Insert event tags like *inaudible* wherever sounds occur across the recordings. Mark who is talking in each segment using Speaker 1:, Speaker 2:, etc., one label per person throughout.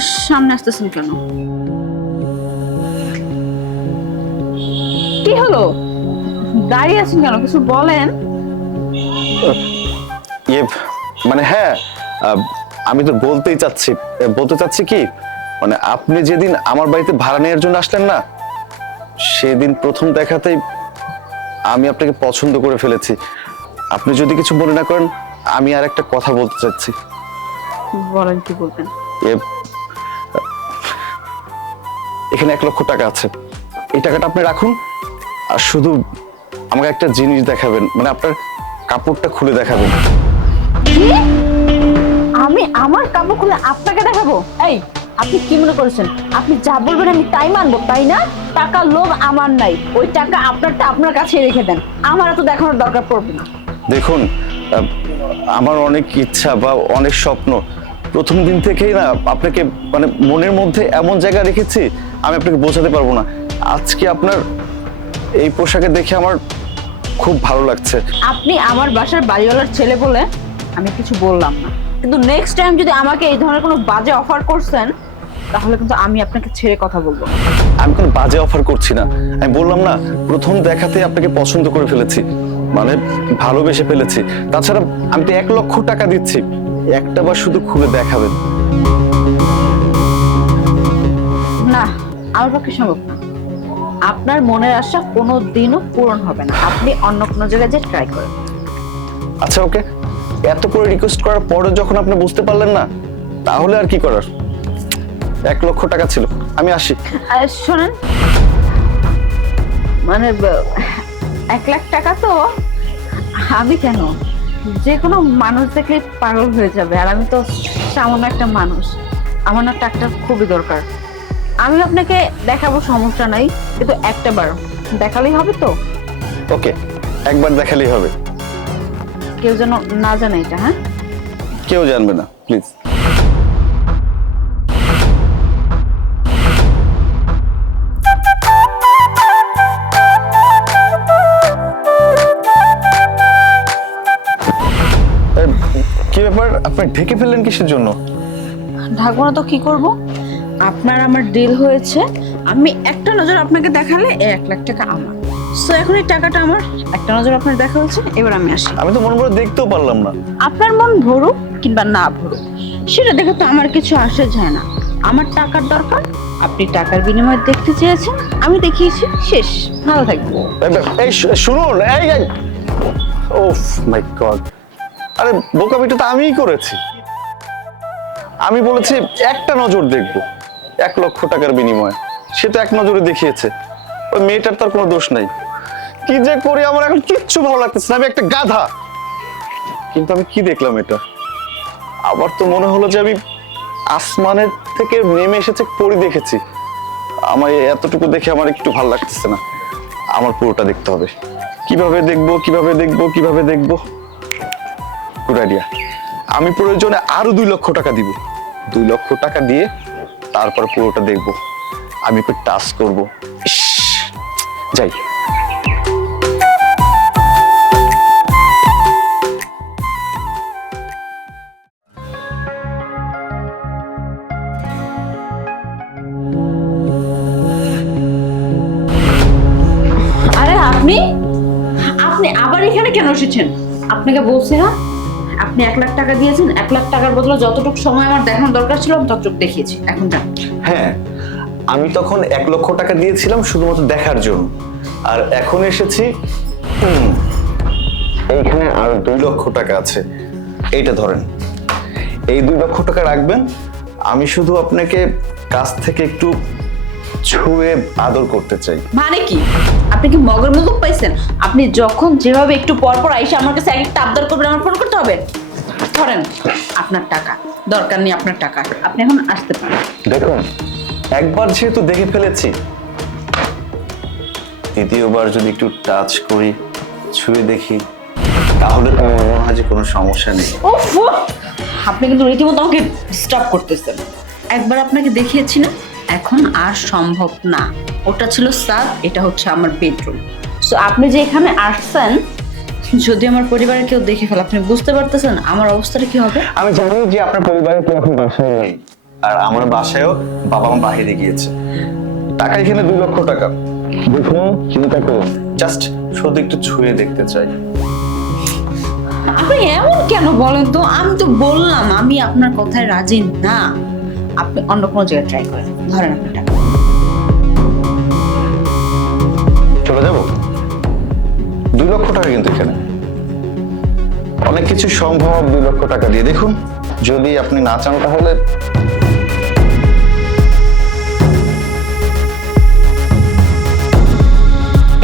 Speaker 1: করে সামনে আসতেছেন কেন? কি হলো? দাঁড়িয়ে আছেন কেন? কিছু বলেন।
Speaker 2: ইয়ে মানে হ্যাঁ আমি তো বলতেই চাচ্ছি। বলতে চাচ্ছি কি? মানে আপনি যেদিন আমার বাড়িতে ভাড়া নেওয়ার জন্য আসলেন না সেদিন প্রথম দেখাতেই আমি আপনাকে পছন্দ করে ফেলেছি। আপনি যদি কিছু মনে না করেন আমি আর একটা কথা বলতে চাচ্ছি।
Speaker 1: বলেন কি বলবেন
Speaker 2: এ, এখানে এক লক্ষ টাকা আছে। এই টাকাটা আপনি রাখুন আর শুধু আমাকে একটা জিনিস দেখাবেন মানে আপনার কাপড়টা খুলে দেখাবেন।
Speaker 1: আমি আমার কাপড় খুলে আপনাকে দেখাবো? এই আপনি কি মনে করেছেন? আপনি যা বলবেন আমি তাই মানবো তাই না? টাকার লোভ আমার নাই ওই টাকা আপনারটা আপনার কাছে রেখে দেন। আমার এত দেখানোর দরকার পড়বে না।
Speaker 2: দেখুন আমার অনেক ইচ্ছা বা অনেক স্বপ্ন প্রথম দিন থেকেই না আপনাকে মানে মনের মধ্যে এমন জায়গা রেখেছি আমি আপনাকে বোঝাতে পারব না। আজকে আপনার এই পোশাকে দেখে আমার খুব ভালো লাগছে।
Speaker 1: আপনি আমার বাসার বাড়িওয়ালার ছেলে বলে আমি কিছু বললাম না। কিন্তু নেক্সট টাইম যদি আমাকে এই ধরনের কোনো বাজে অফার করছেন তাহলে কিন্তু আমি আপনাকে ছেড়ে কথা বলব।
Speaker 2: আমি কোনো বাজে অফার করছি না। আমি বললাম না প্রথম দেখাতে আপনাকে পছন্দ করে ফেলেছি মানে ভালোবেসে ফেলেছি। তাছাড়া আমি তো এক লক্ষ টাকা দিচ্ছি। একটা বার শুধু খুলে দেখাবেন।
Speaker 1: না আমার পক্ষে সম্ভব না। আপনার মনের আশা কোনো দিনও পূরণ হবে না। আপনি অন্য কোনো জায়গায় যে ট্রাই করেন।
Speaker 2: আচ্ছা ওকে। এত করে রিকোয়েস্ট করার পরে যখন আপনি বুঝতে পারলেন না তাহলে আর কি করার? এক লক্ষ টাকা ছিল। আমি আসি।
Speaker 1: শোনেন। মানে এক লাখ টাকা তো। আমি কেন? যে কোনো মানুষ দেখলে পাগল হয়ে যাবে আর আমি তো সামান্য একটা মানুষ। আমার না টাকাটা খুবই দরকার। আমি আপনাকে দেখাবো সমস্যা নাই কিন্তু একটা বার দেখালেই হবে তো?
Speaker 2: ওকে একবার দেখালেই হবে।
Speaker 1: কেউ যেন না জানে এটা হ্যাঁ?
Speaker 2: কেউ জানবে না প্লিজ। কি ব্যাপার আপনি ঢেকে ফেললেন কিসের জন্য?
Speaker 1: ঢাকবো না তো কি করব? আপনার আমার ডিল হয়েছে। আমি একটা নজর আপনাকে দেখালে এক লাখ টাকা আমার। সো এখন এই টাকাটা আমার। একটা নজর আপনার দেখা হয়েছে এবার আমি আসি।
Speaker 2: আমি তো মন করে দেখতেও পারলাম না।
Speaker 1: আপনার মন ভরুক কিংবা না ভরুক সেটা দেখে তো আমার কিছু আসে যায় না। আমার টাকার দরকার আপনি টাকার বিনিময়ে দেখতে চেয়েছেন আমি দেখিয়েছি শেষ। ভালো থাকবেন।
Speaker 2: এই শুনুন এই এই। ওফ মাই গড আরে বোকামিটা তো আমিই করেছি। আমি বলেছি, একটা নজর দেখব, এক লক্ষ টাকার বিনিময়ে। সে তো এক নজরে দেখিয়েছে। ওই মেয়েটার তার কোনো দোষ নাই। কি যে করি, আমার এখন কিচ্ছু ভালো লাগতেছে না, আমি একটা গাধা। কিন্তু আমি কি দেখলাম এটা? আবার তো মনে হলো যে আমি আসমানের থেকে নেমে এসেছে পরি দেখেছি। আমার এতটুকু দেখে আমার একটু ভালো লাগতেছে না। আমার পুরোটা দেখতে হবে। কীভাবে দেখব কীভাবে দেখব কীভাবে দেখব? গুড আইডিয়া আমি প্রয়োজনে আরও দুই লক্ষ টাকা দিব। দুই লক্ষ টাকা দিয়ে তারপর পুরোটা দেখব। আমি একটু টাচ করব। যাই।
Speaker 1: আপনি? আপনি আবার এখানে কেন এসেছেন? আপনাকে বলছি না? আপনি এক লাখ টাকা দিয়েছেন, এক লাখ টাকার বদলে যতটুকু সময় আমার দেখানোর দরকার ছিল, আমি ততটুকু দেখিয়েছি। এখন যান।
Speaker 2: হ্যাঁ আমি তখন এক লক্ষ টাকা দিয়েছিলাম শুধুমাত্র দেখার জন্য। আর এখন এসেছি এইখানে আর দুই লক্ষ টাকা আছে। এইটা ধরেন, এই দুই লক্ষ টাকা রাখবেন, আমি শুধু আপনাকে কাছ থেকে একটু ছুঁয়ে আদর করতে চাই।
Speaker 1: মানে কি? আপনি কি মগের মুলুক পাইছেন? আপনি যখন যেভাবে একটু পর পর আইসে আমার কাছে এক একটা আবদার করবেন আমার ফোন করতে হবে? ধরেন আপনার টাকা। দরকার নেই আপনার টাকা আপনি এখন আসতে পারেন।
Speaker 2: দেখুন একবার যেহেতু দেখে ফেলেছি দ্বিতীয়বার যদি একটু টাচ করি ছুঁয়ে দেখি তাহলে তো আমার মনে হয় যে কোনো সমস্যা নেই।
Speaker 1: উফ! আপনি কিন্তু রীতিমতো আমাকে ডিস্টার্ব করতেছেন। একবার আপনাকে দেখিয়েছি না? এখন আর সম্ভব না। ওটা ছিল সাদ এটা হচ্ছে আমার বেডরুম। সো আপনি যে এখানে আসছেন যদি আমার পরিবারের কেউ দেখে ফেলে আপনি বুঝতে পারতেছেন আমার অবস্থাটা কি হবে?
Speaker 2: আমি জানি যে আপনার পরিবারের কেউ এখন বাসায় নেই। আর আমার বাসায়ও বাবা মা বাইরে গিয়েছে। টাকা এখানে দুই লক্ষ টাকা। দেখুন চিন্তা করুন। জাস্ট শুধু একটু ছুঁয়ে দেখতে চাই।
Speaker 1: আপনি এমন কেন বলেন তো? আমি তো বললাম আমি আপনার কথায় রাজি না। আপনি অন্য কোনো জায়গায় ট্রাই করেন। ধরেন আপনার টাকা।
Speaker 2: চলে যাব? দুই লক্ষ টাকা কিন্তু এখানে। অনেক কিছু সম্ভব দুই লক্ষ টাকা দিয়ে। দেখুন যদি আপনি না চান তাহলে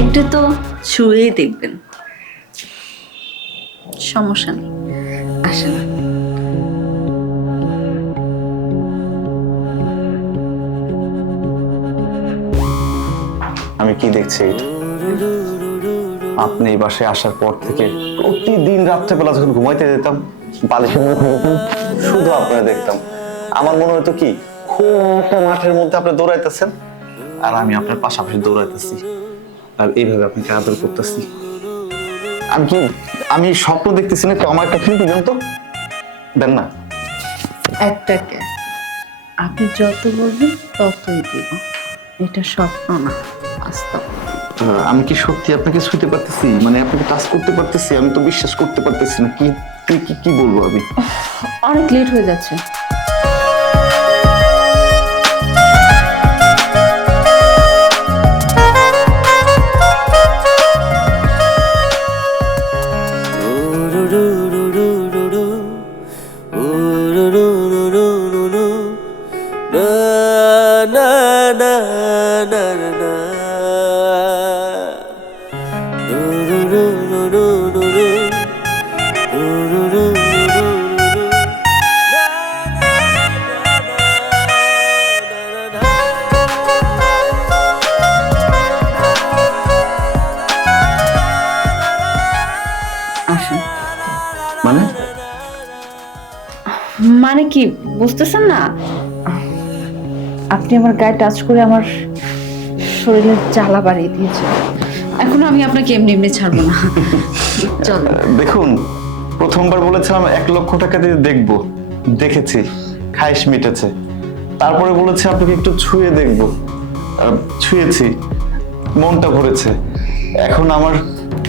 Speaker 1: একটু তো ছুঁয়ে দেখবেন। সমস্যা নেই। আসে না
Speaker 2: আমি কি দেখছি এটা? আপনি এই বাসায় আসার পর থেকে প্রতিদিন রাত্রেবেলা যখন ঘুমাইতে যেতাম বালিশের শুধু আপনারা দেখতাম। আমার মনে হতো কি, খুব মাঠের মধ্যে আপনি দৌড়াইতেছেন, আর আমি আপনার পাশাপাশি দৌড়াইতেছি। আর এইভাবে আপনাকে আদর করতেছি। আমি কি, আমি স্বপ্ন দেখতেছি না তো আমার একটা ফিল্ম দেন দেন না।
Speaker 1: একটাকে, আপনি যত বলবেন ততই দিব। এটা স্বপ্ন না। বাস্তব
Speaker 2: আমি কি সত্যি আপনাকে ছুঁতে পারতেছি? মানে আপনাকে টাচ করতে পারতেছি? আমি তো বিশ্বাস করতে পারতেছি না। কি কি কি- কি বলব আমি?
Speaker 1: অনেক লেট হয়ে যাচ্ছে।
Speaker 2: মানে
Speaker 1: কি বুঝতেছেন না? আপনি আমার গায়ে টাচ করে আমার শরীরের জ্বালা বাড়িয়ে দিয়েছেন। এখন আমি আপনাকে এমনি এমনি ছাড়বো না। চল।
Speaker 2: দেখুন প্রথমবার বলেছিলাম এক লক্ষ টাকা দিয়ে দেখব। দেখেছি খাইশ মিটেছে। তারপরে বলেছে আপনাকে একটু ছুঁয়ে দেখব। ছুঁয়েছি মনটা ভরেছে। এখন আমার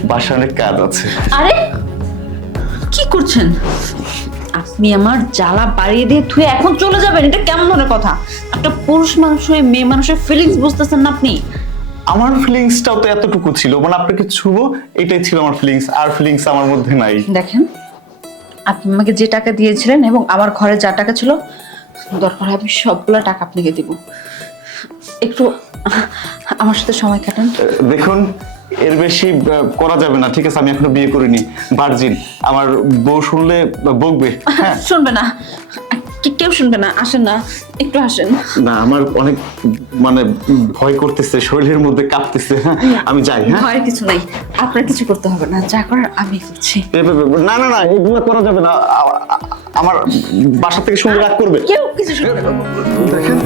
Speaker 2: বাসায় অনেক কাজ আছে।
Speaker 1: আরে কি করছেন? আপনি আমার জ্বালা বাড়িয়ে দিয়ে থুয়ে এখন চলে যাবেন এটা কেমন ধরনের কথা? একটা পুরুষ মানুষ হয়ে মেয়ে মানুষের ফিলিংস বুঝতেছেন না আপনি?
Speaker 2: আমার ফিলিংসটাও তো এতটুকু ছিল মানে আপনাকে ছুবো এটাই ছিল আমার ফিলিংস আর ফিলিংস আমার মধ্যে নাই।
Speaker 1: দেখেন আপনি আমাকে যে টাকা দিয়েছিলেন এবং আমার ঘরে যা টাকা ছিল দরকার আমি সবগুলো টাকা আপনাকে দিব। একটু আমার সাথে সময় কাটান।
Speaker 2: দেখুন এর বেশি করা যাবে না। ঠিক আছে আমি এখনও বিয়ে করিনি। ভার্জিন আমার বউ শুনলে বকবে হ্যাঁ? *laughs*
Speaker 1: শুনবে না। কেউ শুনবে না আসেন না একটু আসেন।
Speaker 2: না আমার অনেক মানে ভয় করতেছে শরীরের মধ্যে কাঁপতেছে হ্যাঁ? আমি যাই হ্যাঁ?
Speaker 1: ভয়ের কিছু নাই আপনার কিছু করতে হবে না যা করার আমি করছি।
Speaker 2: না না না এগুলো করা যাবে না আমার বাসা থেকে শুনলে রাগ করবে।
Speaker 1: কেউ কিছু শুনবে না।
Speaker 2: দেখেন।